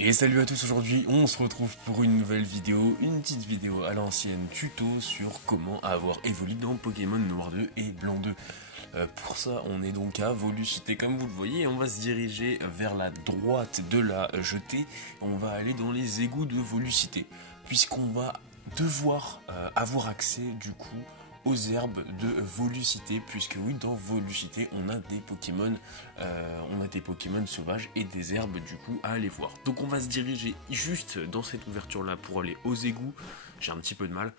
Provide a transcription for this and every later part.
Et salut à tous, aujourd'hui on se retrouve pour une nouvelle vidéo, une petite vidéo à l'ancienne tuto sur comment avoir évolué dans Pokémon Noir 2 et Blanc 2. Pour ça on est donc à Volucité comme vous le voyez, on va se diriger vers la droite de la jetée, on va aller dans les égouts de Volucité, puisqu'on va devoir avoir accès du coup aux herbes de Volucité, puisque oui, dans Volucité on a des Pokémon sauvages et des herbes du coup à aller voir. Donc on va se diriger juste dans cette ouverture là pour aller aux égouts. J'ai un petit peu de mal.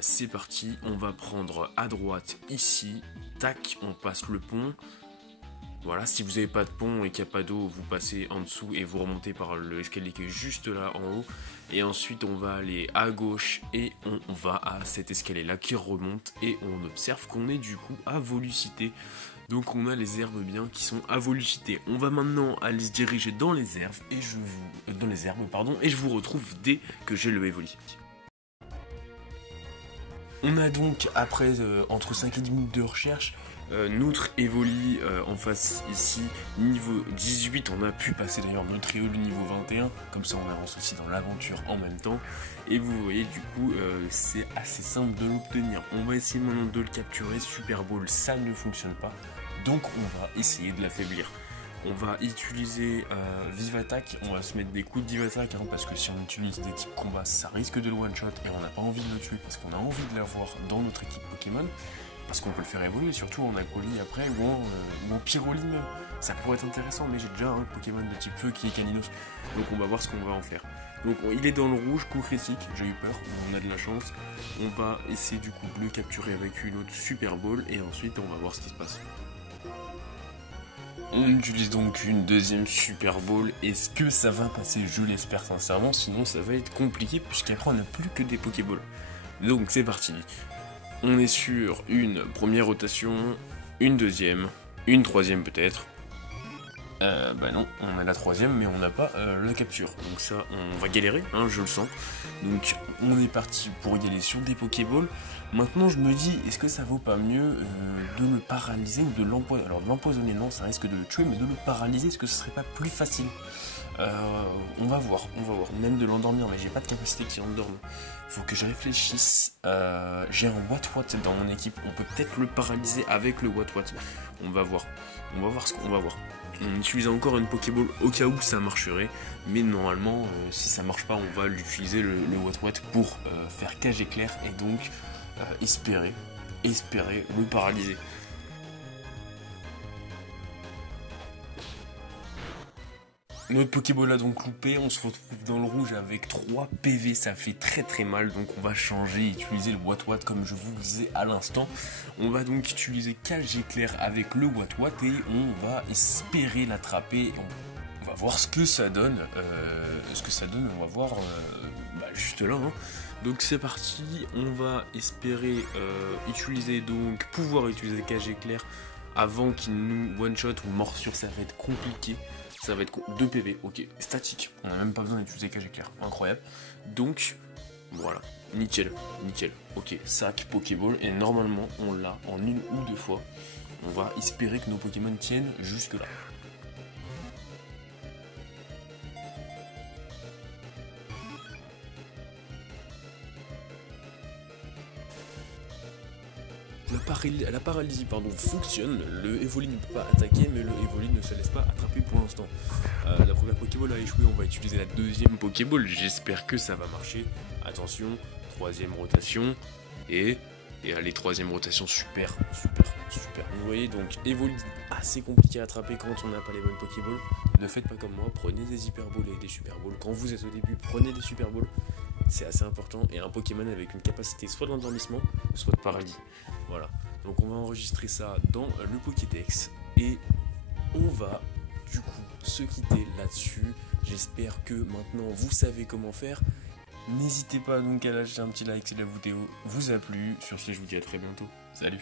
C'est parti, on va prendre à droite ici, tac, on passe le pont. Voilà, si vous n'avez pas de pont et qu'il n'y a pas d'eau, vous passez en dessous et vous remontez par l'escalier qui est juste là en haut. Et ensuite, on va aller à gauche et on va à cet escalier-là qui remonte. Et on observe qu'on est du coup à Volucité. Donc on a les herbes bien qui sont à Volucité. On va maintenant aller se diriger dans les herbes et je vous retrouve dès que j'ai le Evoli. On a donc, après entre 5 et 10 minutes de recherche, notre Evoli en face ici, niveau 18, on a pu passer d'ailleurs notre Evoli niveau 21, comme ça on avance aussi dans l'aventure en même temps, et vous voyez du coup c'est assez simple de l'obtenir. On va essayer maintenant de le capturer. Super Ball ça ne fonctionne pas, donc on va essayer de l'affaiblir. On va utiliser Vive Attaque, on va se mettre des coups de Vive Attaque parce que si on utilise des types combat ça risque de le one shot et on n'a pas envie de le tuer parce qu'on a envie de l'avoir dans notre équipe Pokémon, parce qu'on peut le faire évoluer surtout en Aquali après ou en Pyroli même. Ça pourrait être intéressant, mais j'ai déjà un Pokémon de type feu qui est Caninos, donc on va voir ce qu'on va en faire. Donc il est dans le rouge, coup critique, j'ai eu peur, on a de la chance. On va essayer du coup de le capturer avec une autre Super Ball et ensuite on va voir ce qui se passe. On utilise donc une deuxième Super Ball. Est-ce que ça va passer? Je l'espère sincèrement, sinon ça va être compliqué puisqu'après on n'a plus que des Pokéballs. Donc c'est parti. On est sur une première rotation, une deuxième, une troisième peut-être. Bah non, on a la troisième mais on n'a pas la capture. Donc ça, on va galérer, hein, je le sens. Donc on est parti pour y aller sur des Pokéballs. Maintenant je me dis, est-ce que ça vaut pas mieux de le paralyser ou de l'empoisonner? Alors de l'empoisonner non, ça risque de le tuer, mais de le paralyser, est-ce que ce serait pas plus facile? On va voir. Même de l'endormir, mais j'ai pas de capacité qui endorme. Faut que je réfléchisse. J'ai un Wat dans mon équipe. On peut peut-être le paralyser avec le Wat. On va voir. On va voir. On utilise encore une Pokéball au cas où ça marcherait. Mais normalement, si ça marche pas, on va l'utiliser le Wat pour faire cage éclair et donc espérer le paralyser. Notre Pokéball a donc loupé, on se retrouve dans le rouge avec 3 PV, ça fait très mal, donc on va changer, utiliser le Wat comme je vous le disais à l'instant. On va donc utiliser cage éclair avec le Wat et on va espérer l'attraper. On va voir ce que ça donne, on va voir juste là. Hein. Donc c'est parti, on va espérer pouvoir utiliser cage éclair avant qu'il nous one shot ou morsure, ça va être compliqué. Ça va être 2 PV, ok, statique, on n'a même pas besoin d'utiliser cage éclair, incroyable. Donc, voilà, nickel, ok, sac, Pokéball, et normalement, on l'a en une ou deux fois. On va espérer que nos Pokémon tiennent jusque là. La paralysie fonctionne, le Evoli ne peut pas attaquer, mais le Evoli ne se laisse pas attraper pour l'instant. La première Pokéball a échoué, on va utiliser la deuxième Pokéball, j'espère que ça va marcher. Attention, troisième rotation, et allez, troisième rotation, super. Vous voyez, donc Evoli assez compliqué à attraper quand on n'a pas les bonnes Pokéballs. Ne faites pas comme moi, prenez des Hyperballs et des Super Balls. Quand vous êtes au début, prenez des Super Balls. C'est assez important, et un Pokémon avec une capacité soit d'endormissement, soit de paralysie. Voilà, donc on va enregistrer ça dans le Pokédex, et on va du coup se quitter là-dessus. J'espère que maintenant vous savez comment faire. N'hésitez pas donc à lâcher un petit like si la vidéo vous a plu. Sur ce, je vous dis à très bientôt. Salut!